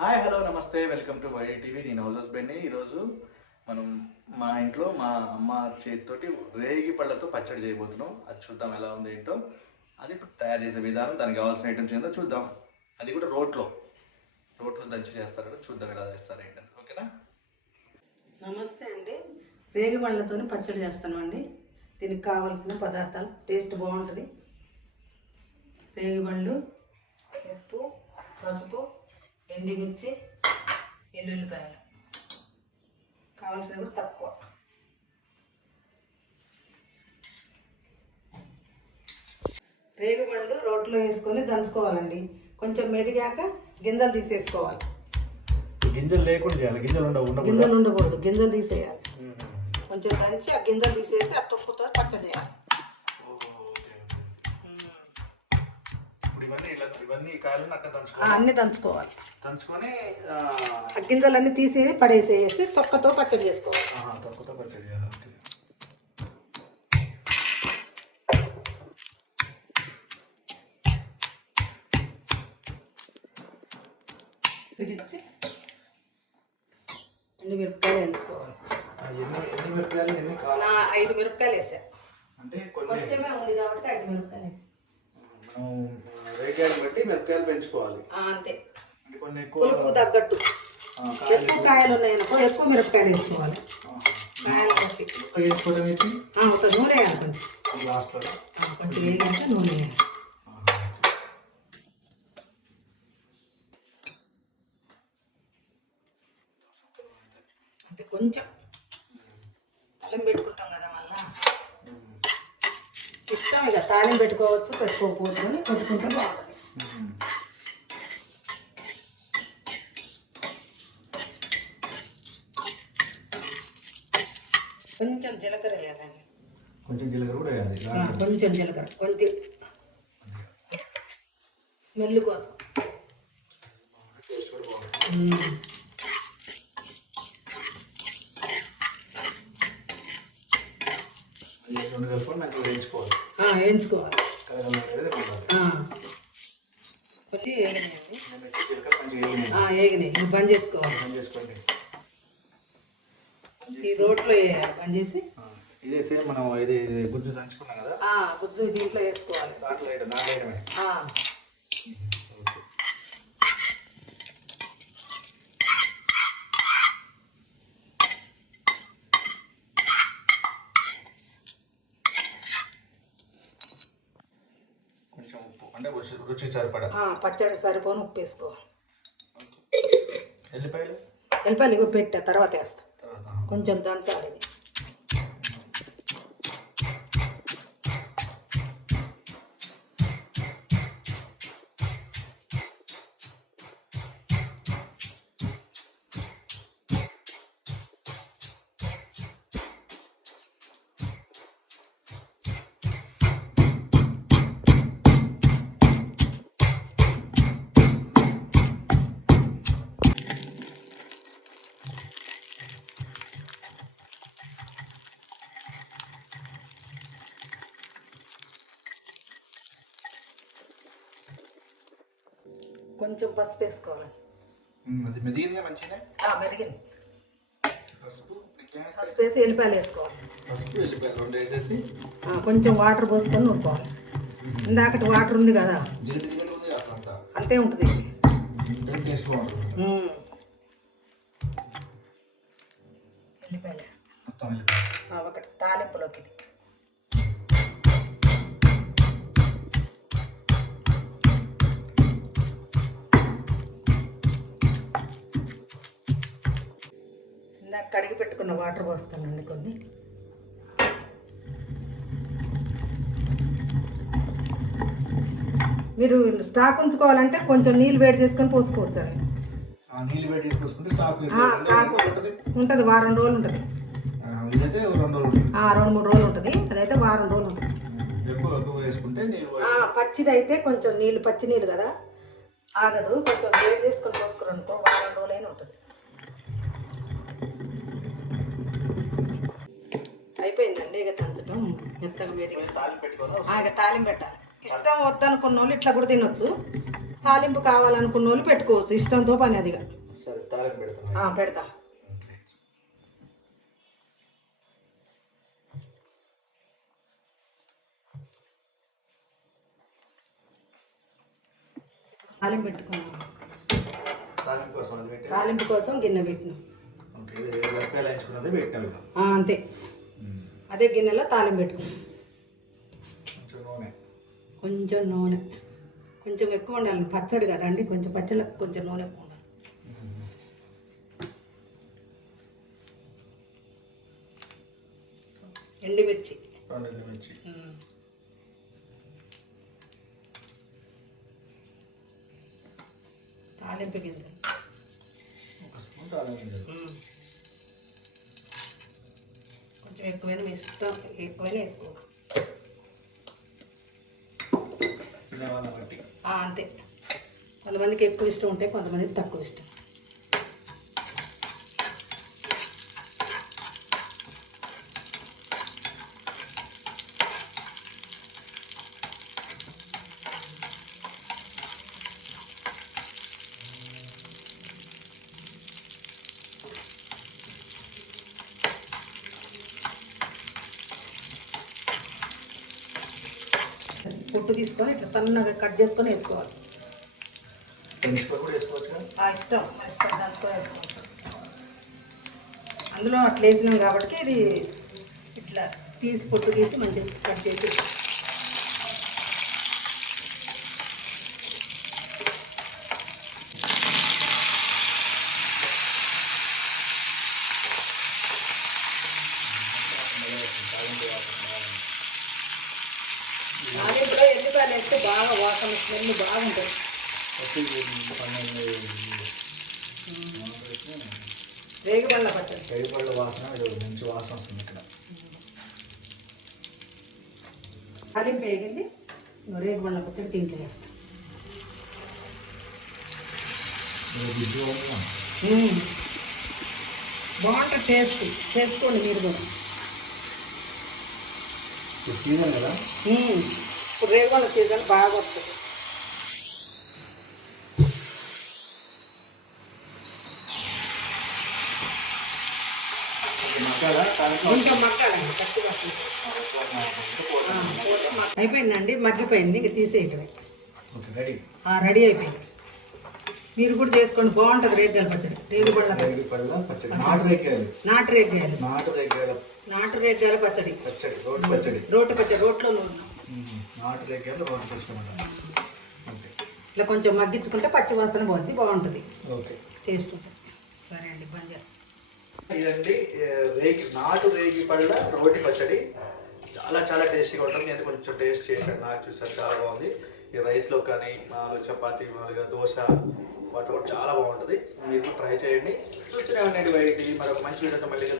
Hi hello namaste welcome to Y D TV నేను house హస్బెండ్ని. ఈరోజు మనం మా ఇంట్లో మా అమ్మ చేతితోటి రేగి పళ్ళతో పచ్చడి చేయబోతున్నాం. అది చూద్దాం ఎలా ఉంది ఏంటో. అది ఇప్పుడు తయారు చేసే విధానం దానికి కావాల్సిన ఐటమ్స్ ఏందో చూద్దాం. అది కూడా రోట్లో. రోట్లో దంచి చేస్తారు చూద్దాం ఎలా చేస్తారు ఏంటని. ఓకేనా? నమస్తే అండి. రేగి పళ్ళతో పచ్చడి చేస్తామండి దీనికి కావలసిన పదార్థాలు టేస్ట్ బాగుంటుంది. రేగి పళ్ళు ఉప్పు పసుపు ఎండిమిర్చి ఎల్లుల్లిపాయలు. కావాల్సినవి కూడా తక్కువ. రేగి పళ్ళు రోట్లో వేసుకొని దంచుకోవాలండి. కొంచెం మెదిగాక గింజలు తీసేసుకోవాలి. గింజలు లేకుండా చేయాలి. గింజలు ఉండవు గింజలు ఉండకూడదు. గింజలు తీసేయాలి. కొంచెం దంచి ఆ గింజలు తీసేసి ఆ తొక్కుతో పచ్చడి చేయాలి. ఇవన్నీ ఇలా ఇవన్నీ కాయలను అక్కడ దంచుకోవాలి. అన్ని దంచుకోవాలి. దంచుకొని ఆ గింజలన్నీ తీసి పడేసేసి తొక్కతో పచ్చడి చేసుకోవాలి. తక్కువతో పచ్చడి చేయాలి ఓకే బిగించి ఎండు మిరపకాయలు వేసుకోవాలి ఆ, ఎన్ని ఎన్ని మిరపకాయలు ఎన్ని కావాలి నా ఐదు మిరపకాయలు వేసా. అంటే కొన్ని కొంచెమే ఉంది కాబట్టి ఐదు మిరపకాయలు వేసా. మనం బట్టి మిరపకాయలు పెంచుకోవాలి. అంతే. అంటే కొన్ని ఎక్కువ తగ్గట్టు. ఎక్కువ కాయలు ఉన్నాయనుకో ఎక్కువ మిరపకాయలు వేసుకోవాలి. కాయలు బట్టి వేసుకోవడం ఏంటి? ఒక నూనె వేయాలి కొంచెం. లాస్ట్లో కొంచెం వేయాలంటే నూనె వేయాలి. అంటే కొంచెం. అల్లం పెట్టుకుంటాం ఇష్టం ఇక తాలిం పెట్టుకోవచ్చు అని పెట్టుకుంటే బాగుంటుంది. కొంచెం జీలకర్ర వేయాలండి. కొంచెం జీలకర్ర కూడా వేయాలి. కొంచెం జీలకర్ర కొంచెం. స్మెల్ కోసం టేస్ట్ కూడా బాగుంటుంది మ్మ్. అది రెండు కలుపుకొని నాకు వేయించుకోవాలి వేయించుకోవాలి ఇది బంద్ చేసుకోవాలి పని చేసుకోండి ఈ రోట్లో బంద్ చేసి ఇదే సేమ్ మనం ఇది గుజ్జు దంచుకున్నాం కదా గుజ్జు దీంట్లో వేసుకోవాలి దాంట్లో దాంట్లో వేయడమే ఆ, ఓకే కొంచెం ఉప్పు అంటే రుచి సరిపడా పచ్చడి సరిపోను ఉప్పు వేసుకోవాలి ఎల్లిపాయలు? ఎల్లిపాయలు ఇగో పెట్టా తర్వాత వేస్తా. తర్వాత. కొంచెం దంచాలి కొంచెం పసుపు వేసుకోవాలి. అది మెదిగిందే మంచిగా మెదిగింది. పసుపు? పసుపు వేసి ఎల్లిపాయలు వేసుకోవాలి. పసుపు ఎల్లిపాయలు రెండు వేసేసి. ఆ, కొంచెం వాటర్ పోసుకొని నూరుకోవాలి. ఇందాకటి వాటర్ ఉంది కదా. అంతే? ఉంటుంది. ఎల్లిపాయలు వేస్తా మొత్తం ఎల్లిపాయలు. ఆ, ఒకటి తాలింపులోకి ఇది. పెట్టుకున్న వాటర్ పోస్తానండి కొన్ని. మీరు స్టాక్ ఉంచుకోవాలంటే కొంచెం నీళ్ళు వేడి చేసుకొని పోసుకోవచ్చు అండి ఆ నీళ్ళు వేడి చేసుకుంటే స్టాక్ ఉంటుంది. ఉంటుంది. వారం రోజులు ఉంటుంది. రెండు మూడు రోజులు ఉంటుంది. అదైతే వారం రోజులు ఉంటుంది. పచ్చిది అయితే కొంచెం నీళ్ళు పచ్చి నీళ్ళు కదా. ఆగదు. కొంచెం వేడి చేసుకొని అనుకో వారం రోజులైనా ఉంటుంది. అయిపోయిందండి ఇక తంచడం మెత్తగా పెట్టుకోవాలి ఇక తాలింపు పెట్టాలి. ఇష్టం వద్దనుకున్న వాళ్ళు ఇట్లా కూడా తినొచ్చు. తాలింపు కావాలనుకున్న వాళ్ళు పెట్టుకోవచ్చు ఇష్టంతో పని అదిగా పెడతా. తాలింపు పెట్టుకున్నాం తాలింపు కోసం అది పెట్టి తాలింపు కోసం గిన్నె పెట్టినాం. అంతే. అదే గిన్నెలో తాలింపు పెట్టుకున్నాం కొంచెం నూనె కొంచెం నూనె కొంచెం ఎక్కువ ఉండాలి పచ్చడి కదండి కొంచెం పచ్చడి కొంచెం నూనె ఎక్కువ ఉండాలి ఎండుమిర్చి రెండు మిర్చి ఉమ్. తాలింపు గింజలు ఒక స్పూన్ తాలింపు గింజలు. ఉమ్. కొంచెం ఎక్కువైనా మీ ఇష్టం ఎక్కువైనా వేసుకోవచ్చు అంతే. కొంతమందికి ఎక్కువ ఇష్టం ఉంటే కొంతమందికి తక్కువ ఇష్టం. పొట్టు తీసుకొని ఇట్లా సన్నగా కట్ చేసుకొని వేసుకోవాలి. ఇష్టం ఇష్టం వేసుకోవచ్చు. అందులో అట్లా వేసినాం కాబట్టి ఇది ఇట్లా తీసి పొట్టు తీసి మంచిగా కట్ చేసి తాలింపులో ఎల్లిపాయలు వేస్తే బాగా వాసన స్మెల్ బాగుంటుంది. రేగిపళ్ళ పచ్చడి. రేగుపళ్ళ వాసన మంచి వాసన వస్తుంది ఇక్కడ. తాలింపు వేగింది రేగిపళ్ళ పచ్చడి దీంట్లో వేస్తాం. బాగుంటుంది టేస్ట్. చేసుకోండి మీరు కూడా. సీజన్ కదా. ఇప్పుడు సీజన్ బాగా వస్తుంది. అయిపోయిందండి మగ్గిపోయింది ఇంక తీసేయటమే రెడీ. అయిపోయింది. మీరు కూడా చేసుకోండి బాగుంటుంది రేగాయల పచ్చడి. రేగుపళ్ళ పచ్చడి. నాటు రేగాయలు నాటు రేగాయల పచ్చడి. పచ్చడి రోడ్డు పచ్చడి. రోటి పచ్చడి రోట్లో నాటు రేగాయలు రోడ్డు ఇట్లా కొంచెం మగ్గించుకుంటే పచ్చి వాసన పోద్ది బాగుంటుంది. ఓకే. టేస్ట్ ఉంటుంది. సరే అండి బంద్ చేస్తాను ఇదండి రేగి నాటు రేగి పళ్ళ రోటి పచ్చడి. చాలా చాలా టేస్టీగా ఉంటుంది. నేను కొంచెం టేస్ట్ చేశాను. నాకు చూసాను చాలా బాగుంది. ఈ రైస్లో కానీ మామూలు చపాతీ మామూలుగా దోశ వాటిలో కూడా చాలా బాగుంటుంది. మీరు ట్రై చేయండి. ఉండండి బయటికి. మరొక మంచి వీడియోతో మళ్ళీ.